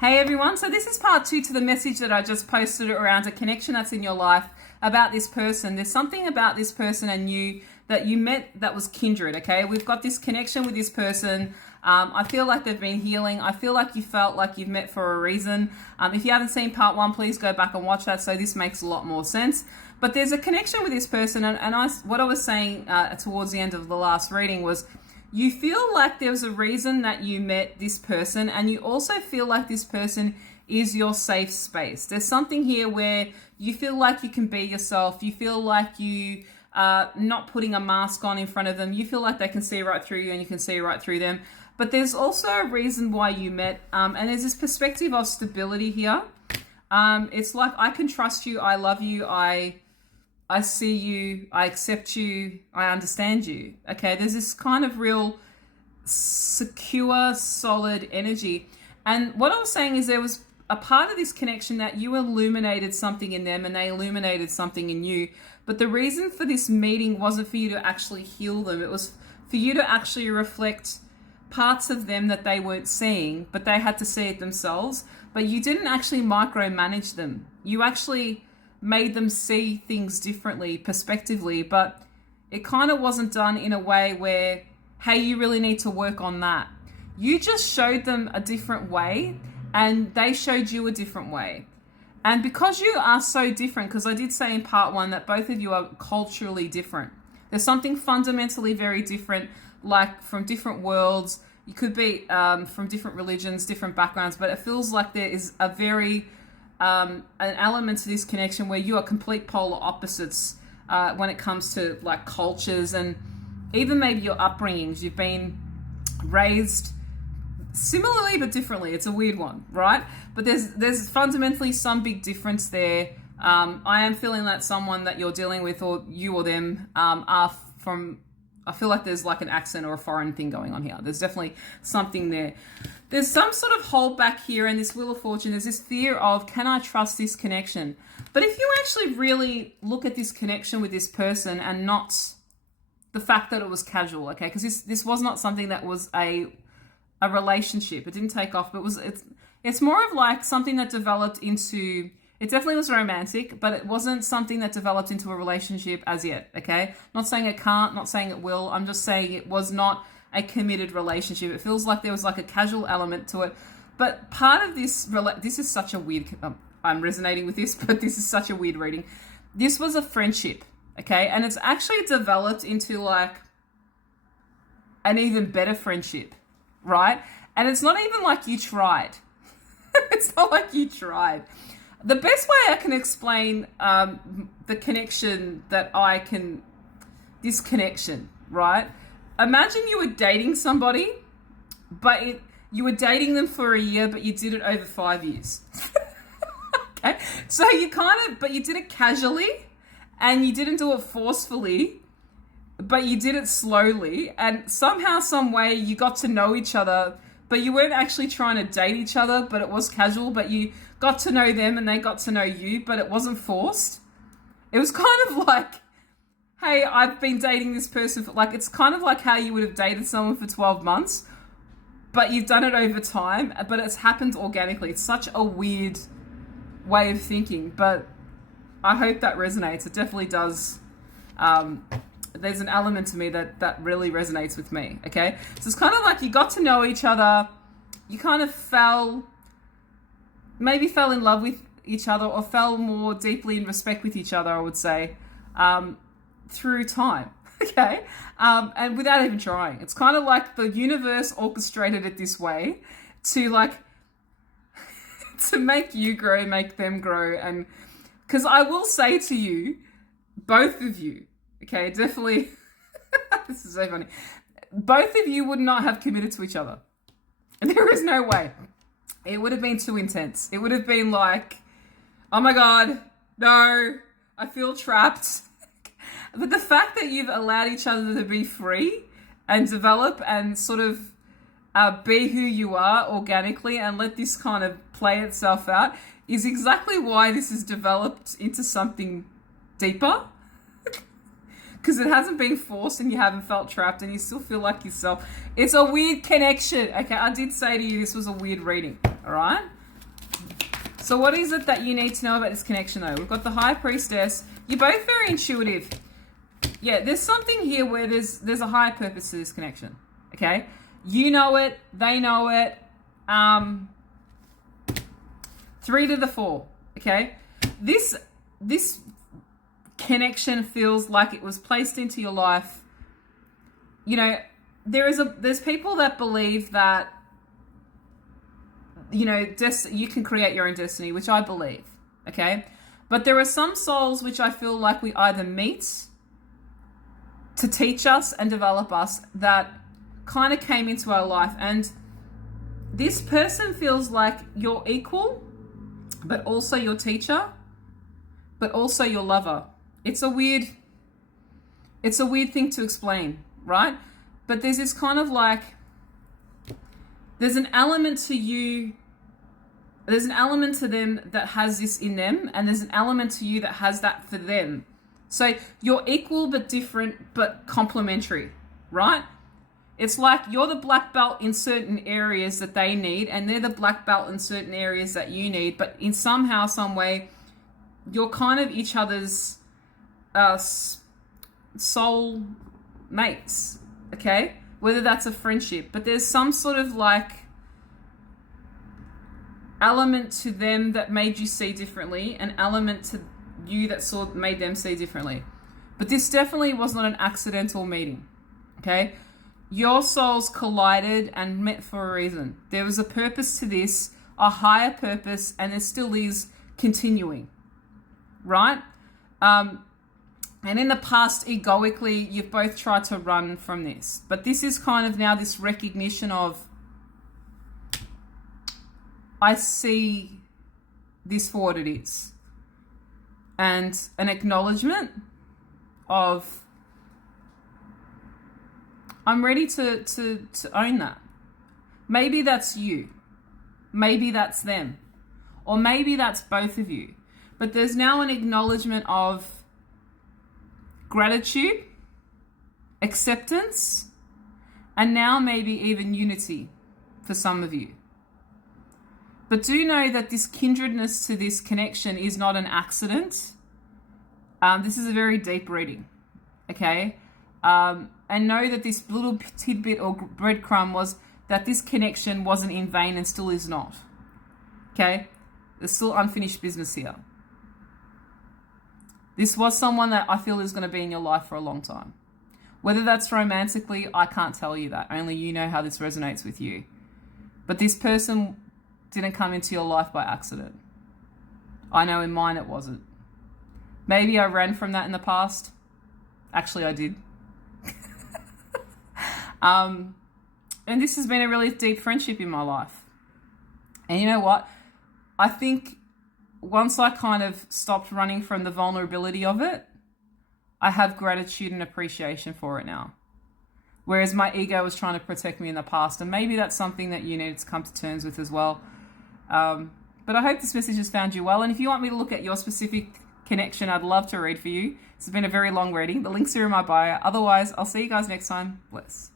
Hey everyone, so this is part 2 to the message that I just posted around a connection that's in your life about this person. There's something about this person and you that you met that was kindred, okay? We've got this connection with this person. I feel like they've been healing. I feel like you felt like you've met for a reason. If you haven't seen part 1, please go back and watch that so this makes a lot more sense. But there's a connection with this person and what I was saying towards the end of the last reading was you feel like there's a reason that you met this person, and you also feel like this person is your safe space. There's something here where you feel like you can be yourself. You feel like you are not putting a mask on in front of them. You feel like they can see right through you and you can see right through them. But there's also a reason why you met, and there's this perspective of stability here. It's like, I can trust you, I love you, I see you, I accept you, I understand you. Okay, there's this kind of real secure, solid energy. And what I was saying is there was a part of this connection that you illuminated something in them and they illuminated something in you. But the reason for this meeting wasn't for you to actually heal them. It was for you to actually reflect parts of them that they weren't seeing, but they had to see it themselves. But you didn't actually micromanage them. You actually made them see things differently, perspectively, but it kind of wasn't done in a way where, hey, you really need to work on that. You just showed them a different way and they showed you a different way. And because you are so different, because I did say in part 1 that both of you are culturally different. There's something fundamentally very different, like from different worlds. You could be from different religions, different backgrounds, but it feels like there is a very an element to this connection where you are complete polar opposites when it comes to like cultures and even maybe your upbringings. You've been raised similarly but differently. It's a weird one, right? But there's fundamentally some big difference there. I am feeling that someone that you're dealing with, or you or them, are from, I feel like there's like an accent or a foreign thing going on here. There's definitely something there. There's some sort of holdback here in this Wheel of Fortune. There's this fear of, can I trust this connection? But if you actually really look at this connection with this person and not the fact that it was casual, okay? Because this was not something that was a relationship. It didn't take off, but it's more of like something that developed into, it definitely was romantic, but it wasn't something that developed into a relationship as yet, okay? Not saying it can't, not saying it will. I'm just saying it was not a committed relationship. It feels like there was like a casual element to it. But part of this is such a weird, I'm resonating with this, but this is such a weird reading. This was a friendship, okay? And it's actually developed into like an even better friendship, right? And it's not even like you tried. It's not like you tried. The best way I can explain the connection this connection, right? Imagine you were dating somebody, but you were dating them for a year, but you did it over 5 years. Okay? So but you did it casually and you didn't do it forcefully, but you did it slowly. And somehow, some way you got to know each other, but you weren't actually trying to date each other, but it was casual, but you got to know them and they got to know you, but it wasn't forced. It was kind of like, hey, I've been dating this person for, like, it's kind of like how you would have dated someone for 12 months, but you've done it over time, but it's happened organically. It's such a weird way of thinking, but I hope that resonates. It definitely does. There's an element to me that really resonates with me, okay? So it's kind of like you got to know each other, you kind of maybe fell in love with each other or fell more deeply in respect with each other, I would say, through time, okay? And without even trying. It's kind of like the universe orchestrated it this way to like, to make you grow, make them grow. And because I will say to you, both of you, okay, definitely, this is so funny, both of you would not have committed to each other. There is no way. It would have been too intense. It would have been like, oh my God, no, I feel trapped. But the fact that you've allowed each other to be free and develop and sort of be who you are organically and let this kind of play itself out is exactly why this has developed into something deeper. Because it hasn't been forced and you haven't felt trapped and you still feel like yourself. It's a weird connection. Okay, I did say to you this was a weird reading, all right? So what is it that you need to know about this connection though? We've got the High Priestess. You're both very intuitive. Yeah, there's something here where there's a higher purpose to this connection. Okay? You know it, they know it. 3 to the 4. Okay? This connection feels like it was placed into your life. You know, there's people that believe that, you know, you can create your own destiny, which I believe, okay? But there are some souls which I feel like we either meet to teach us and develop us that kind of came into our life. And this person feels like your equal, but also your teacher, but also your lover. It's a weird thing to explain, right? But there's this kind of like, there's an element to you, there's an element to them that has this in them, and there's an element to you that has that for them. So you're equal but different but complementary, right? It's like you're the black belt in certain areas that they need, and they're the black belt in certain areas that you need, but in somehow, some way, you're kind of each other's soul mates, okay? Whether that's a friendship, but there's some sort of like element to them that made you see differently, an element to you that made them see differently. But this definitely was not an accidental meeting, okay? Your souls collided and met for a reason. There was a purpose to this, a higher purpose, and there still is continuing, right? And in the past, egoically, you've both tried to run from this. But this is kind of now this recognition of, I see this for what it is. And an acknowledgement of, I'm ready to own that. Maybe that's you. Maybe that's them. Or maybe that's both of you. But there's now an acknowledgement of gratitude, acceptance, and now maybe even unity for some of you. But do know that this kindredness to this connection is not an accident. This is a very deep reading, okay? And know that this little tidbit or breadcrumb was that this connection wasn't in vain and still is not, okay? There's still unfinished business here. This was someone that I feel is going to be in your life for a long time. Whether that's romantically, I can't tell you that. Only you know how this resonates with you. But this person didn't come into your life by accident. I know in mine it wasn't. Maybe I ran from that in the past. Actually, I did. And this has been a really deep friendship in my life. And you know what? I think once I kind of stopped running from the vulnerability of it, I have gratitude and appreciation for it now. Whereas my ego was trying to protect me in the past. And maybe that's something that you need to come to terms with as well. But I hope this message has found you well. And if you want me to look at your specific connection, I'd love to read for you. It's been a very long reading. The links are in my bio. Otherwise, I'll see you guys next time. Bless.